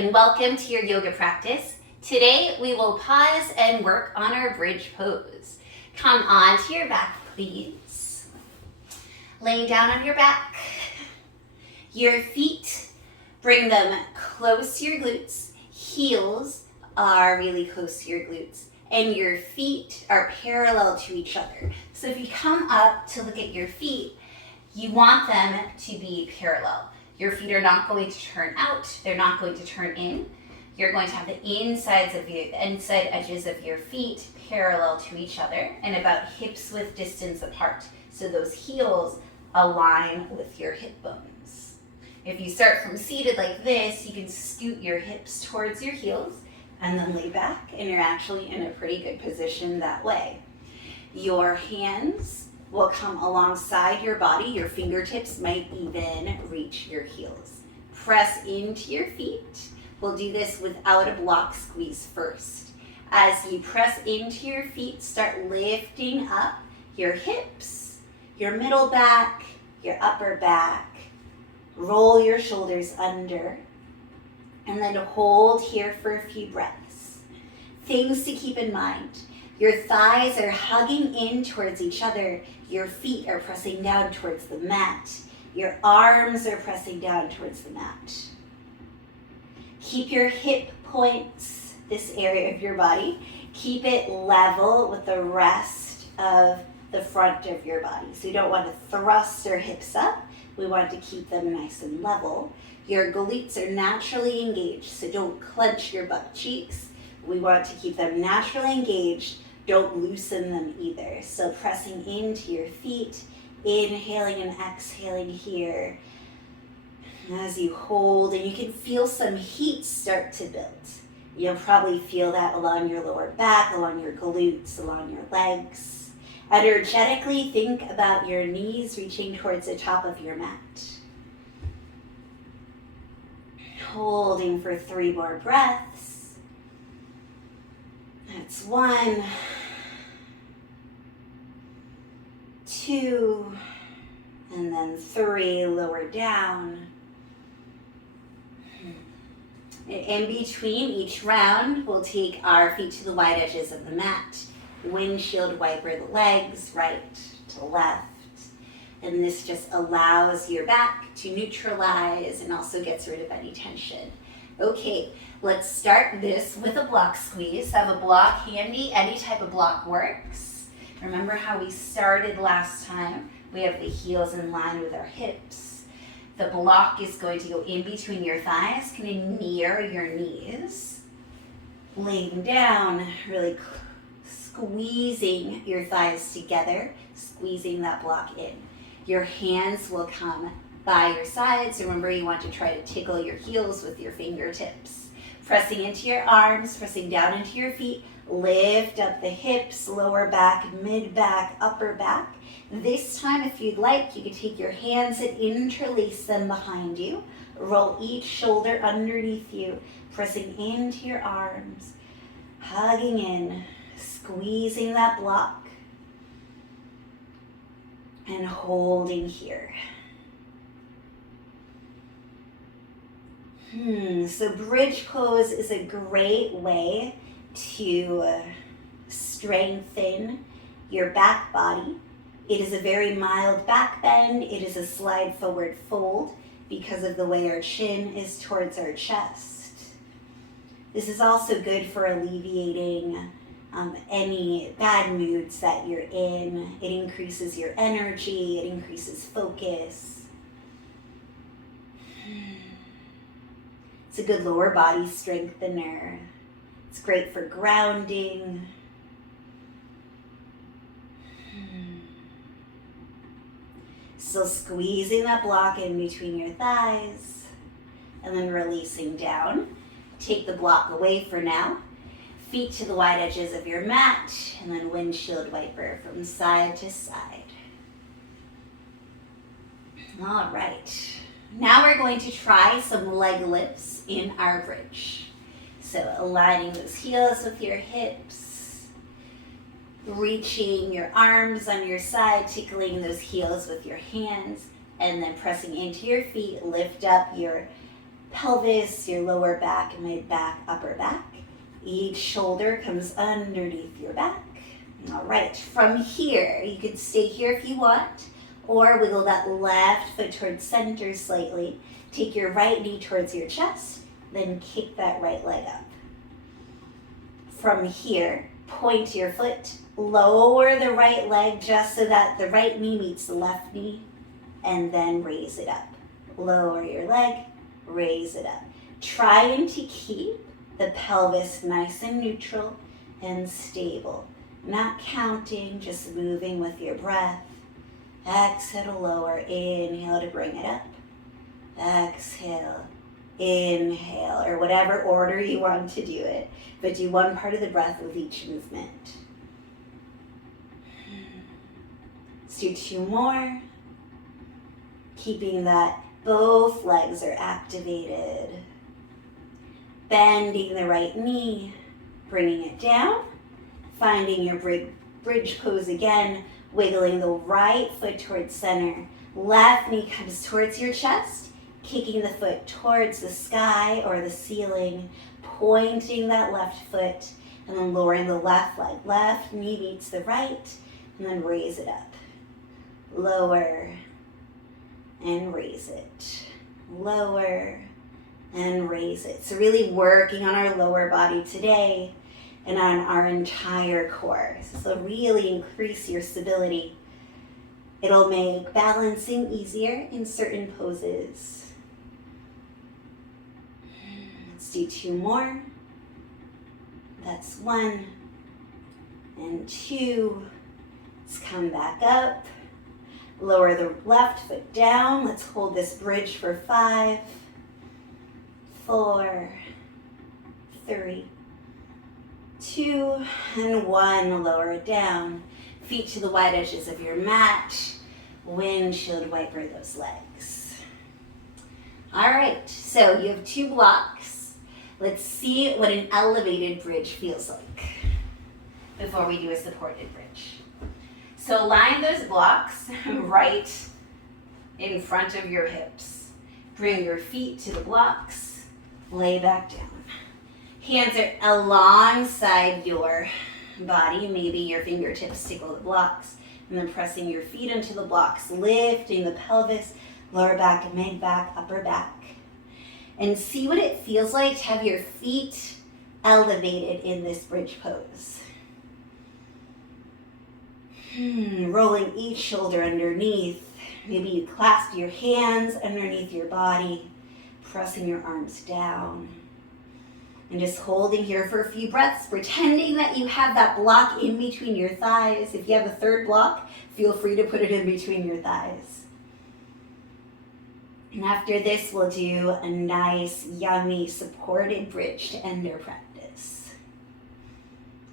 and welcome to your yoga practice. Today we will pause and work on our bridge pose. Come onto your back, please. Laying down on your back. Your feet, bring them close to your glutes. Heels are really close to your glutes. And your feet are parallel to each other. So if you come up to look at your feet, you want them to be parallel. Your feet are not going to turn out. They're not going to turn in. You're going to have the inside edges of your feet parallel to each other and about hips width distance apart. So those heels align with your hip bones. If you start from seated like this, you can scoot your hips towards your heels and then lay back, and you're actually in a pretty good position that way. Your hands will come alongside your body. Your fingertips might even reach your heels. Press into your feet. We'll do this without a block squeeze first. As you press into your feet, start lifting up your hips, your middle back, your upper back. Roll your shoulders under, and then hold here for a few breaths. Things to keep in mind. Your thighs are hugging in towards each other. Your feet are pressing down towards the mat. Your arms are pressing down towards the mat. Keep your hip points, this area of your body, keep it level with the rest of the front of your body. So you don't want to thrust our hips up. We want to keep them nice and level. Your glutes are naturally engaged, so don't clench your butt cheeks. We want to keep them naturally engaged. Don't loosen them either. So pressing into your feet, inhaling and exhaling here. As you hold, and you can feel some heat start to build. You'll probably feel that along your lower back, along your glutes, along your legs. Energetically, think about your knees reaching towards the top of your mat. Holding for 3 more breaths. That's 1, 2, and then 3, lower down. In between each round, we'll take our feet to the wide edges of the mat. Windshield wiper the legs, right to left. And this just allows your back to neutralize and also gets rid of any tension. Okay, let's start this with a block squeeze. Have a block handy, any type of block works. Remember how we started last time? We have the heels in line with our hips. The block is going to go in between your thighs, kind of near your knees. Laying down, really squeezing your thighs together, squeezing that block in. Your hands will come by your sides. Remember, you want to try to tickle your heels with your fingertips. Pressing into your arms, pressing down into your feet. Lift up the hips, lower back, mid back, upper back. This time, if you'd like, you can take your hands and interlace them behind you. Roll each shoulder underneath you, pressing into your arms, hugging in, squeezing that block, and holding here. So bridge pose is a great way to strengthen your back body. It is a very mild back bend. It is a slide forward fold because of the way our chin is towards our chest. This is also good for alleviating any bad moods that you're in. It increases your energy. It increases focus. It's a good lower body strengthener. It's great for grounding. Still squeezing that block in between your thighs and then releasing down. Take the block away for now. Feet to the wide edges of your mat and then windshield wiper from side to side. All right. Now we're going to try some leg lifts in our bridge. So aligning those heels with your hips, reaching your arms on your side, tickling those heels with your hands, and then pressing into your feet, lift up your pelvis, your lower back, mid back, upper back. Each shoulder comes underneath your back. All right, from here, you could stay here if you want, or wiggle that left foot towards center slightly. Take your right knee towards your chest, then kick that right leg up. From here, point your foot, lower the right leg just so that the right knee meets the left knee, and then raise it up. Lower your leg, raise it up. Trying to keep the pelvis nice and neutral and stable. Not counting, just moving with your breath. Exhale to lower, inhale to bring it up. Exhale, inhale, or whatever order you want to do it. But do one part of the breath with each movement. Let's do 2 more. Keeping that both legs are activated. Bending the right knee, bringing it down. Finding your bridge pose again, wiggling the right foot towards center. Left knee comes towards your chest, kicking the foot towards the sky or the ceiling, pointing that left foot, and then lowering the left leg. Left knee meets the right, and then raise it up. Lower, and raise it. Lower, and raise it. So really working on our lower body today, and on our entire core. So really increase your stability. It'll make balancing easier in certain poses. Let's do 2 more. That's 1 and 2. Let's come back up. Lower the left foot down. Let's hold this bridge for 5, 4, 3, 2, and 1. Lower it down. Feet to the wide edges of your mat. Windshield wiper those legs. All right, so you have 2 blocks. Let's see what an elevated bridge feels like before we do a supported bridge. So line those blocks right in front of your hips. Bring your feet to the blocks. Lay back down. Hands are alongside your body. Maybe your fingertips tickle the blocks. And then pressing your feet into the blocks. Lifting the pelvis, lower back, mid back, upper back. And see what it feels like to have your feet elevated in this bridge pose. Rolling each shoulder underneath. Maybe you clasp your hands underneath your body, pressing your arms down. And just holding here for a few breaths, pretending that you have that block in between your thighs. If you have a third block, feel free to put it in between your thighs. And after this, we'll do a nice, yummy, supported bridge to end our practice.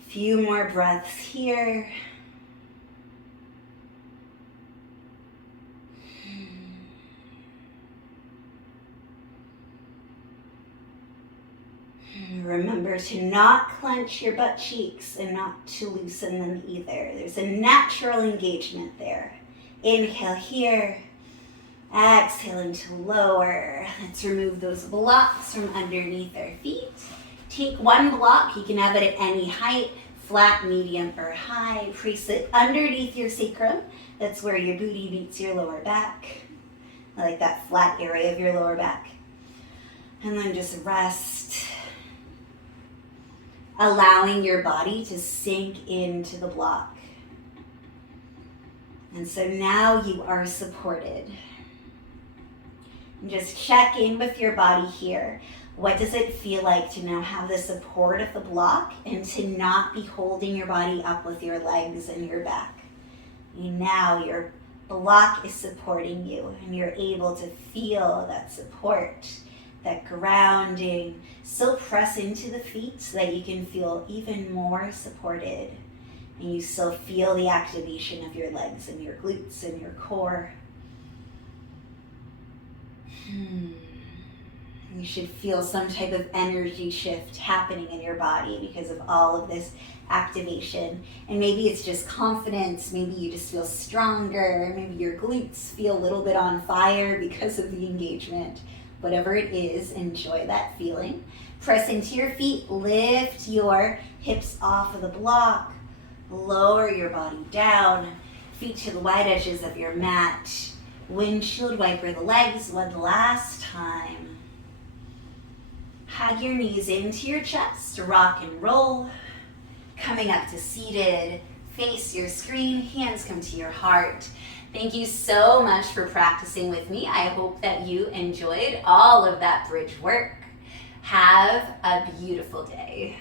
A few more breaths here. Remember to not clench your butt cheeks and not to loosen them either. There's a natural engagement there. Inhale here. Exhaling to lower. Let's remove those blocks from underneath our feet. Take 1 block. You can have it at any height, flat, medium, or high. Place it underneath your sacrum. That's where your booty meets your lower back. I like that flat area of your lower back. And then just rest. Allowing your body to sink into the block. And so now you are supported. And just check in with your body here. What does it feel like to now have the support of the block and to not be holding your body up with your legs and your back? And now your block is supporting you and you're able to feel that support, that grounding. Still press into the feet so that you can feel even more supported. And you still feel the activation of your legs and your glutes and your core. You should feel some type of energy shift happening in your body because of all of this activation. And maybe it's just confidence. Maybe you just feel stronger. Maybe your glutes feel a little bit on fire because of the engagement. Whatever it is, enjoy that feeling. Press into your feet, lift your hips off of the block, lower your body down, feet to the wide edges of your mat. Windshield wiper the legs one last time. Hug your knees into your chest, rock and roll. Coming up to seated, face your screen, hands come to your heart. Thank you so much for practicing with me. I hope that you enjoyed all of that bridge work. Have a beautiful day.